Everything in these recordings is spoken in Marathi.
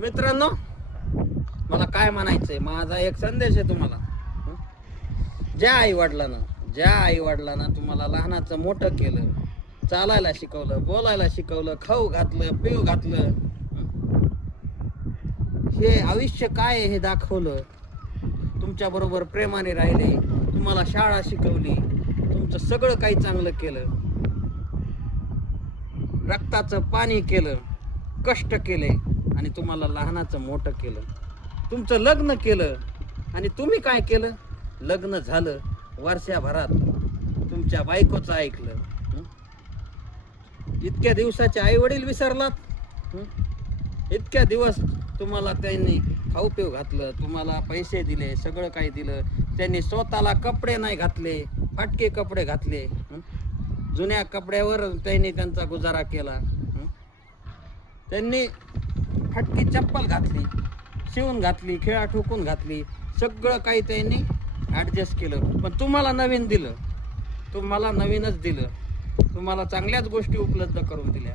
मित्रांनो, मला काय म्हणायचंय, माझा एक संदेश आहे तुम्हाला. ज्या आई वडिलांना तुम्हाला लहानाचं मोठं केलं, चालायला शिकवलं, बोलायला शिकवलं, खाऊ घातलं, पिऊ घातलं, हे आयुष्य काय आहे हे दाखवलं, तुमच्या बरोबर प्रेमाने राहिले, तुम्हाला शाळा शिकवली, तुमचं सगळं काही चांगलं केलं, रक्ताचं पाणी केलं, कष्ट केले आणि तुम्हाला लहानाचं मोठं केलं, तुमचं लग्न केलं आणि तुम्ही काय केलं? लग्न झालं, वर्षभरात तुमच्या बायकोचं ऐकलं. इतक्या दिवसाचे आई वडील विसरलात. इतक्या दिवस तुम्हाला त्यांनी खाऊ पिऊ घातलं, तुम्हाला पैसे दिले, सगळं काही दिलं. त्यांनी स्वतःला कपडे नाही घातले, फाटके कपडे घातले. जुन्या कपड्यावर त्यांनी त्यांचा गुजारा केला. त्यांनी फाटकी चप्पल घातली, शिवून घातली, खेळा ठोकून घातली, सगळं काही त्यांनी ॲडजस्ट केलं. पण तुम्हाला नवीन दिलं, तुम्हाला नवीनच दिलं, तुम्हाला चांगल्याच गोष्टी उपलब्ध करून दिल्या.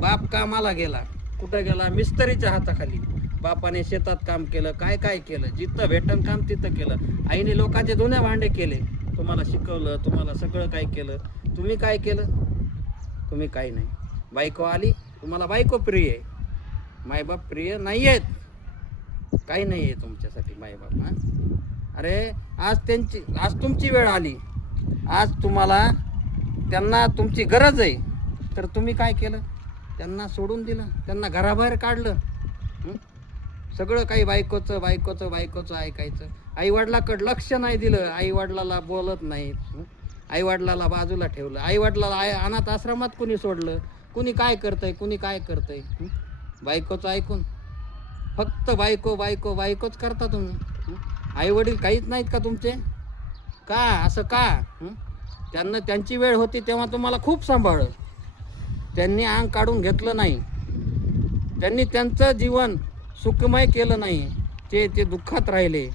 बाप कामाला गेला, कुठं गेला? मिस्त्रीच्या हाताखाली. बापाने शेतात काम केलं, काय काय केलं, जिथं भेटन काम तिथं केलं. आईने लोकांचे धुण्या भांडे केले, तुम्हाला शिकवलं, तुम्हाला सगळं काय केलं. तुम्ही काय केलं? तुम्ही काही नाही. बायको आली, तुम्हाला बायको प्रिय आहे, मायबाप प्रिय नाही आहेत. काही नाही आहे तुमच्यासाठी मायबाप. अरे आज तुमची वेळ आली, आज त्यांना तुमची गरज आहे, तर तुम्ही काय केलं? त्यांना सोडून दिलं, त्यांना घराबाहेर काढलं. सगळं काही बायकोचं ऐकायचं. आईवडिलाकडं लक्ष नाही दिलं, आईवडिलाला बोलत नाहीत, आईवडिलाला बाजूला ठेवलं, आईवडिलाला अनाथ आश्रमात कुणी सोडलं, कुणी काय करतंय. बायकोचं ऐकून फक्त बायकोच करता तुम्ही. आईवडील काहीच नाहीत का तुमचे? का असं का? त्यांची वेळ होती तेव्हा तुम्हाला खूप सांभाळलं, त्यांनी अंग काढून घेतलं नाही, त्यांनी त्यांचं जीवन सुखमय केलं नाही, ते दुःखात राहिले,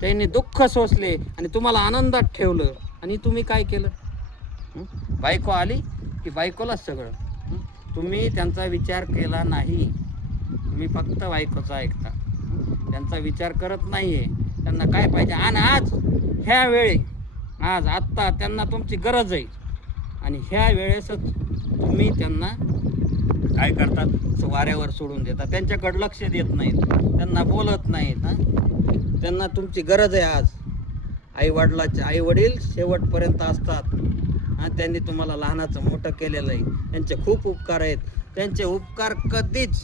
त्यांनी दुःख सोसले आणि तुम्हाला आनंदात ठेवलं. आणि तुम्ही काय केलं? बायको आली की बायकोलाच सगळं. तुम्ही त्यांचा विचार केला नाही, तुम्ही फक्त बायकोचा ऐकता, त्यांचा विचार करत नाहीये. त्यांना काय पाहिजे आणि आत्ता त्यांना तुमची गरज आहे आणि ह्या वेळेसच तुम्ही त्यांना काय करतात? वाऱ्यावर सोडून देतात, त्यांच्याकडे लक्ष देत नाहीत, त्यांना बोलत नाहीत. त्यांना तुमची गरज आहे आज. आई वडील शेवटपर्यंत असतात. त्यांनी तुम्हाला लहानाचं मोठं केलेलं आहे, त्यांचे खूप उपकार आहेत. त्यांचे उपकार कधीच